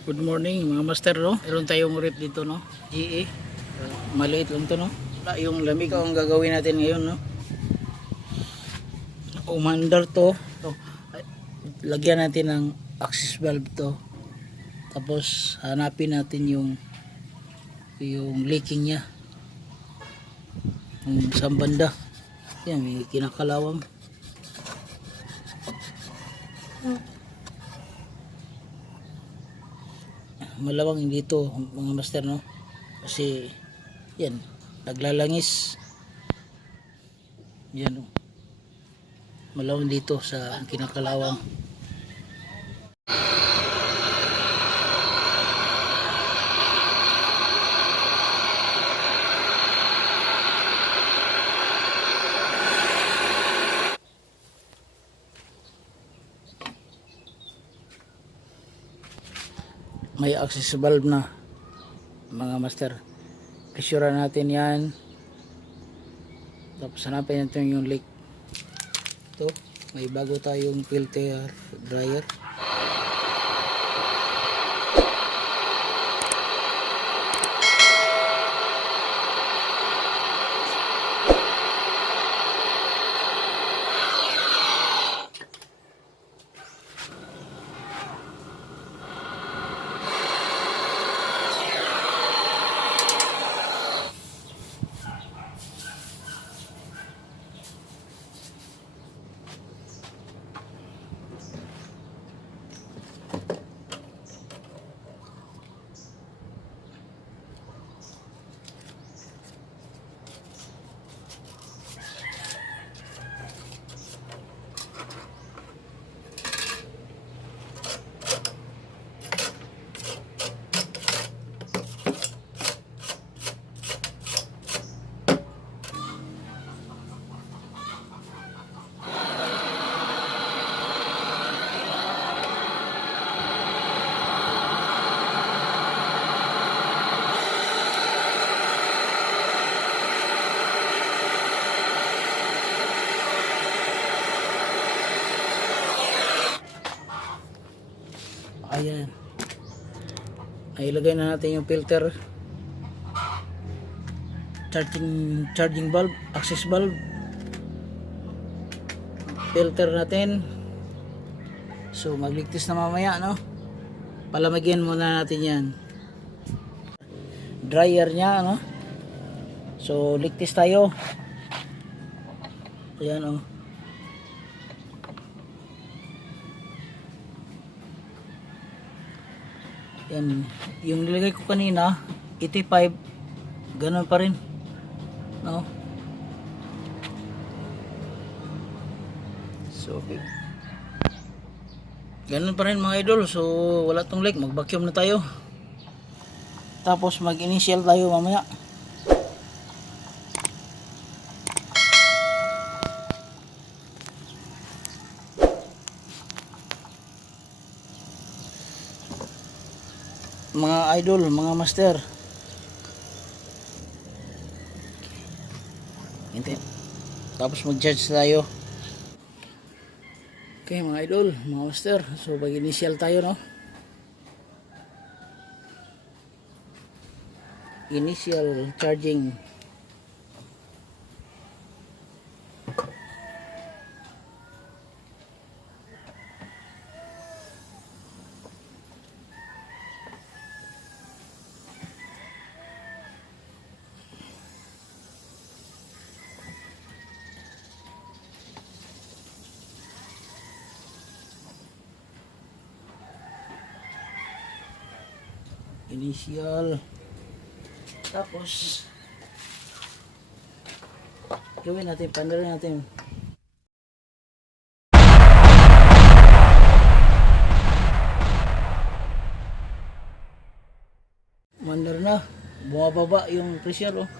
Good morning mga master, no? Meron tayong rep dito, no? GE. Maliit lang to, no? Yung lamig ang gagawin natin ngayon, no? Umandar to. Lagyan natin ng access valve to. Tapos hanapin natin yung leaking niya. Yung sa banda. Yan, may kinakalawang. Malawang dito mga master, no? Kasi yan, naglalangis. Yan, no? Malawang dito sa kinakalawang. May access valve na mga master. Pressure natin yan, tapos hanapin natin yung leak. Ito, may bago tayong filter dryer. Ayan, ilagay na natin yung filter, charging valve, access valve, filter natin. So magligtis na mamaya, no? Palamagyan muna natin yan, dryer nya, no? So ligtis tayo. Ayan, oh. Yan, yung nilagay ko kanina 85, ganun pa rin, no? So okay, ganun pa rin mga idol. So wala tong leak, mag vacuum na tayo, tapos mag initial tayo mamaya. Mga idol, mga master, tapos mag charge tayo. Okay mga idol, mga master, so mag initial tayo, no? Initial charging. Initial, tapos gawin natin, pandarin natin. Mandar na, bumababa yung pressure, oh.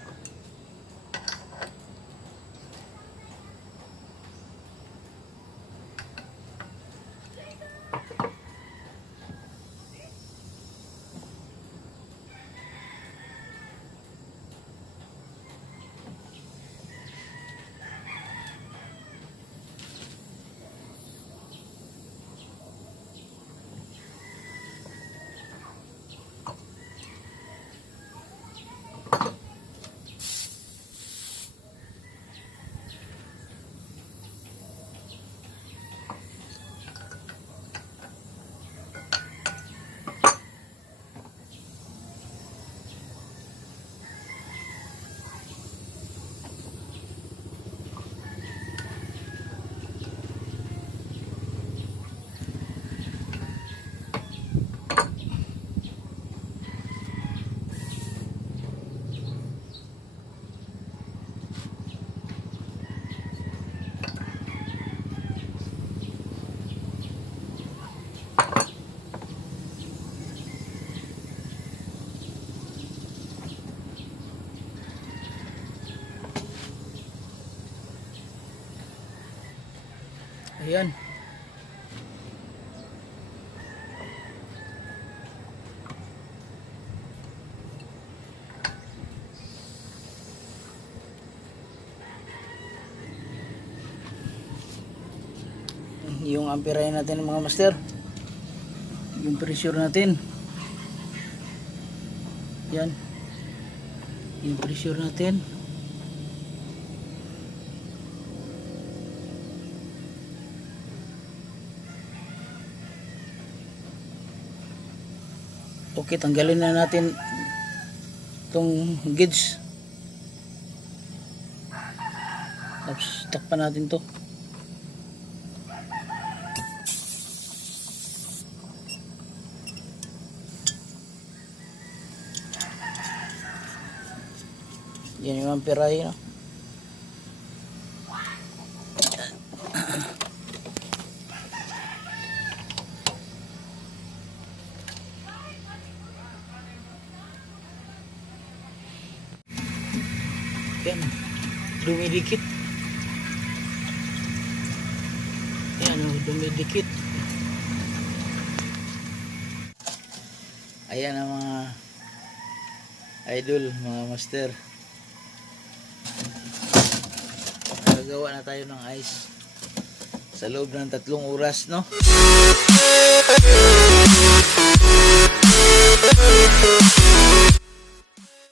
Ayan. Yung amperahe natin mga master, yung pressure natin, yan yung pressure natin. Okay, tanggalin na natin itong gauge, tapos takpan natin to. Yan yung amperahe, no? Yan, dumidikit. Yan, dumidikit. Ayan ang mga idol, mga master. Gagawa na tayo ng ice sa loob ng 3 oras, no?